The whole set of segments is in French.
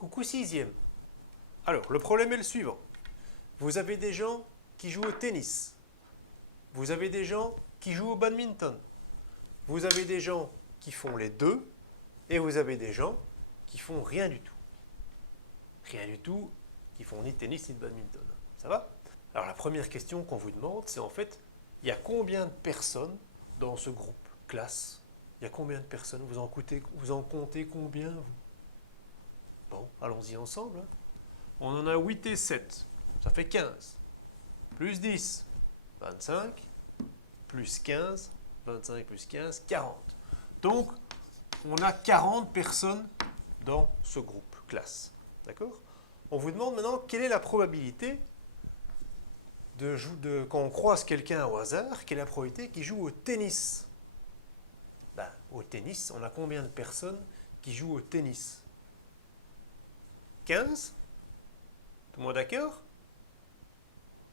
Coucou sixième. Alors, le problème est le suivant. Vous avez des gens qui jouent au tennis. Vous avez des gens qui jouent au badminton. Vous avez des gens qui font les deux. Et vous avez des gens qui font rien du tout. Rien du tout, qui font ni de tennis ni de badminton. Ça va? Alors la première question qu'on vous demande, c'est en fait, il y a combien de personnes dans ce groupe, classe? Il y a combien de personnes? Vous en comptez combien, vous? Bon, allons-y ensemble. Hein. On en a 8 et 7. Ça fait 15. Plus 10, 25. Plus 15, 25 plus 15, 40. Donc, on a 40 personnes dans ce groupe, classe. D'accord? On vous demande maintenant quelle est la probabilité quand on croise quelqu'un au hasard, quelle est la probabilité qu'il joue au tennis? Ben, au tennis, on a combien de personnes qui jouent au tennis? 15? Tout le monde d'accord?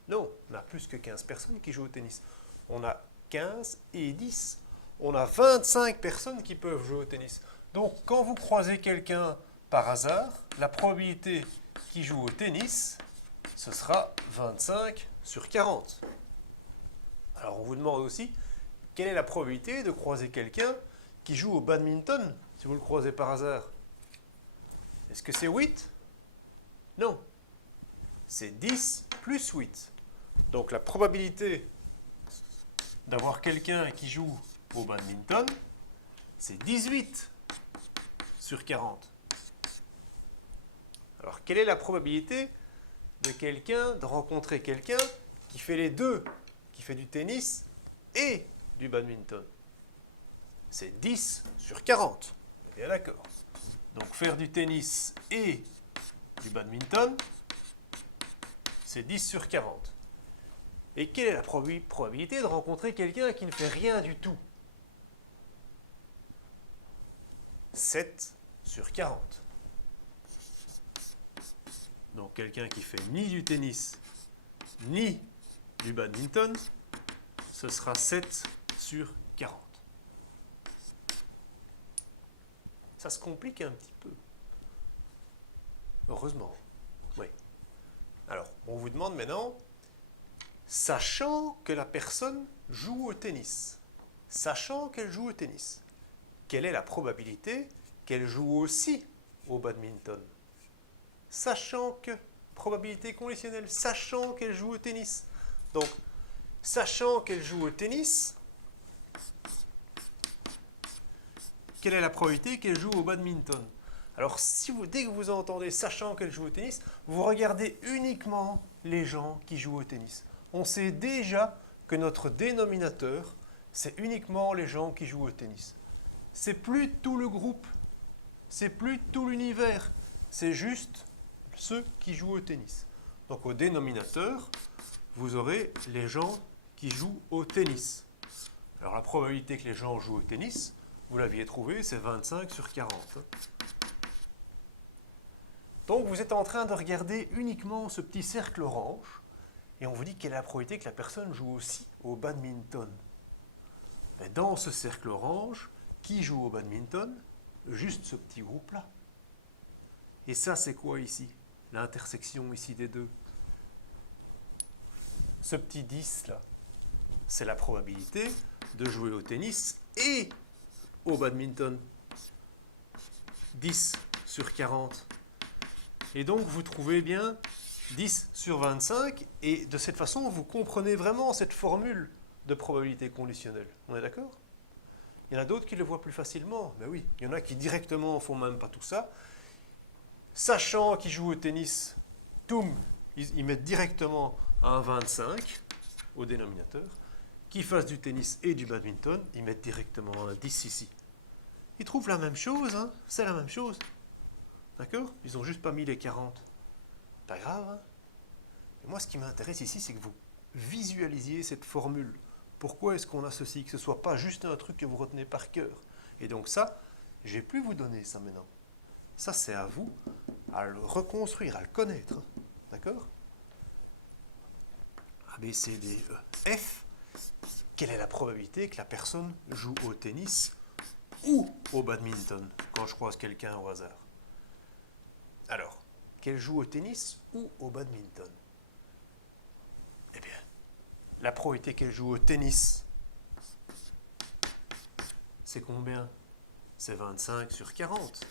Non, on a plus que 15 personnes qui jouent au tennis. On a 15 et 10. On a 25 personnes qui peuvent jouer au tennis. Donc, quand vous croisez quelqu'un par hasard, la probabilité qu'il joue au tennis, ce sera 25 sur 40. Alors, on vous demande aussi, quelle est la probabilité de croiser quelqu'un qui joue au badminton, si vous le croisez par hasard? Est-ce que c'est 8? Non. C'est 10 plus 8. Donc, la probabilité d'avoir quelqu'un qui joue au badminton, c'est 18 sur 40. Alors, quelle est la probabilité de rencontrer quelqu'un qui fait les deux, qui fait du tennis et du badminton? C'est 10 sur 40. Bien d'accord. Donc, faire du tennis et du badminton, c'est 10 sur 40. Et quelle est la probabilité de rencontrer quelqu'un qui ne fait rien du tout? 7 sur 40. Donc quelqu'un qui fait ni du tennis, ni du badminton, ce sera 7 sur 40. Ça se complique un petit peu. Heureusement. Oui. Alors, on vous demande maintenant, sachant que la personne joue au tennis, sachant qu'elle joue au tennis, quelle est la probabilité qu'elle joue aussi au badminton? Sachant que, probabilité conditionnelle, sachant qu'elle joue au tennis. Donc, sachant qu'elle joue au tennis, quelle est la probabilité qu'elle joue au badminton? Alors, dès que vous entendez sachant qu'elle joue au tennis, vous regardez uniquement les gens qui jouent au tennis. On sait déjà que notre dénominateur, c'est uniquement les gens qui jouent au tennis. C'est plus tout le groupe, c'est plus tout l'univers, c'est juste ceux qui jouent au tennis. Donc au dénominateur, vous aurez les gens qui jouent au tennis. Alors la probabilité que les gens jouent au tennis, vous l'aviez trouvé, c'est 25 sur 40. Donc vous êtes en train de regarder uniquement ce petit cercle orange, et on vous dit quelle est la probabilité que la personne joue aussi au badminton. Mais dans ce cercle orange, qui joue au badminton? Juste ce petit groupe-là. Et ça, c'est quoi ici? L'intersection ici des deux. Ce petit 10 là, c'est la probabilité de jouer au tennis et au badminton. 10 sur 40. Et donc, vous trouvez bien 10 sur 25. Et de cette façon, vous comprenez vraiment cette formule de probabilité conditionnelle. On est d'accord? Il y en a d'autres qui le voient plus facilement. Mais oui, il y en a qui directement ne font même pas tout ça. Sachant qu'ils jouent au tennis, ils mettent directement un 25 au dénominateur. Qu'ils fassent du tennis et du badminton, ils mettent directement un 10 ici. Ils trouvent la même chose, hein? C'est la même chose. D'accord? Ils n'ont juste pas mis les 40. Pas grave, hein? Et moi, ce qui m'intéresse ici, c'est que vous visualisiez cette formule. Pourquoi est-ce qu'on a ceci? Que ce ne soit pas juste un truc que vous retenez par cœur. Et donc ça, je ne vais plus vous donner ça maintenant. Ça, c'est à vous à le reconstruire, à le connaître. D'accord? A, B, C, D, E, F. Quelle est la probabilité que la personne joue au tennis ou au badminton quand je croise quelqu'un au hasard? Alors, qu'elle joue au tennis ou au badminton? Eh bien, la probabilité qu'elle joue au tennis, c'est combien? C'est 25 sur 40.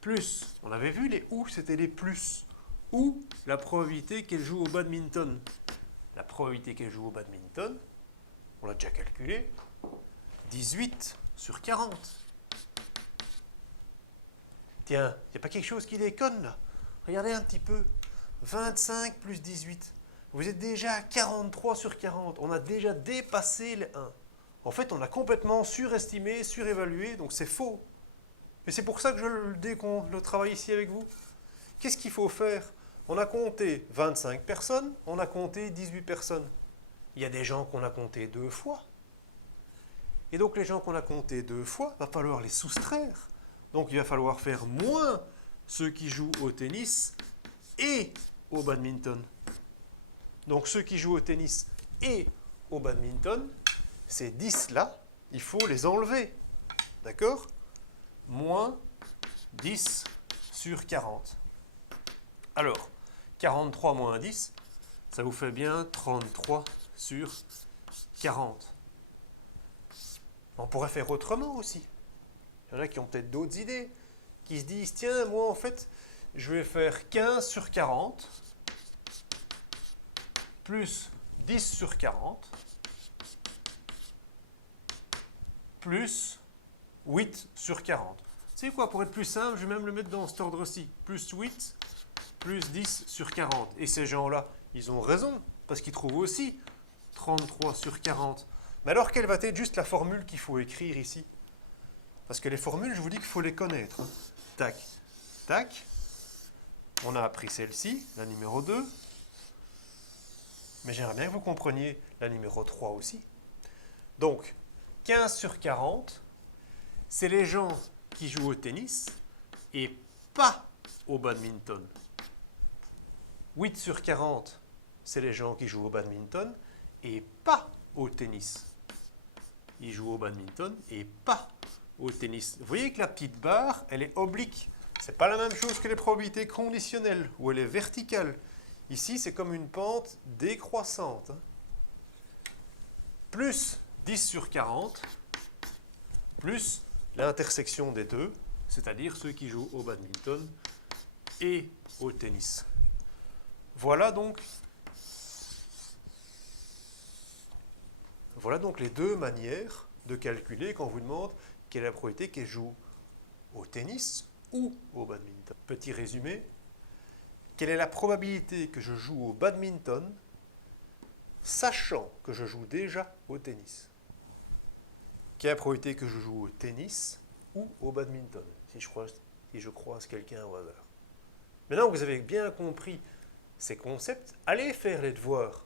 Plus, on avait vu les ou, c'était les plus. Ou la probabilité qu'elle joue au badminton. La probabilité qu'elle joue au badminton, on l'a déjà calculé, 18 sur 40. Tiens, il n'y a pas quelque chose qui déconne là? Regardez un petit peu. 25 plus 18. Vous êtes déjà à 43 sur 40. On a déjà dépassé les 1. En fait, on a complètement surestimé, surévalué, donc c'est faux. Et c'est pour ça que je le décompte, le travail ici avec vous. Qu'est-ce qu'il faut faire? On a compté 25 personnes, on a compté 18 personnes. Il y a des gens qu'on a comptés 2 fois. Et donc les gens qu'on a comptés 2 fois, il va falloir les soustraire. Donc il va falloir faire moins ceux qui jouent au tennis et au badminton. Donc ceux qui jouent au tennis et au badminton, ces 10 là, il faut les enlever. D'accord? Moins 10 sur 40. Alors, 43 moins 10, ça vous fait bien 33 sur 40. On pourrait faire autrement aussi. Il y en a qui ont peut-être d'autres idées, qui se disent, tiens, moi en fait, je vais faire 15 sur 40, plus 10 sur 40, plus 8 sur 40. C'est quoi, pour être plus simple, je vais même le mettre dans cet ordre-ci. Plus 8, plus 10 sur 40. Et ces gens-là, ils ont raison, parce qu'ils trouvent aussi 33 sur 40. Mais alors, quelle va être juste la formule qu'il faut écrire ici? Parce que les formules, je vous dis qu'il faut les connaître. Tac, tac. On a appris celle-ci, la numéro 2. Mais j'aimerais bien que vous compreniez la numéro 3 aussi. Donc, 15 sur 40, c'est les gens qui jouent au tennis et pas au badminton. 8 sur 40, c'est les gens qui jouent au badminton et pas au tennis. Ils jouent au badminton et pas au tennis. Vous voyez que la petite barre, elle est oblique. Ce n'est pas la même chose que les probabilités conditionnelles, où elle est verticale. Ici, c'est comme une pente décroissante. Plus 10 sur 40, plus l'intersection des deux, c'est-à-dire ceux qui jouent au badminton et au tennis. Voilà donc les deux manières de calculer quand on vous demande quelle est la probabilité qu'elle joue au tennis ou au badminton. Petit résumé, quelle est la probabilité que je joue au badminton sachant que je joue déjà au tennis? Quelle est la probabilité que je joue au tennis ou au badminton, si je croise quelqu'un au hasard? Maintenant que vous avez bien compris ces concepts, allez faire les devoirs.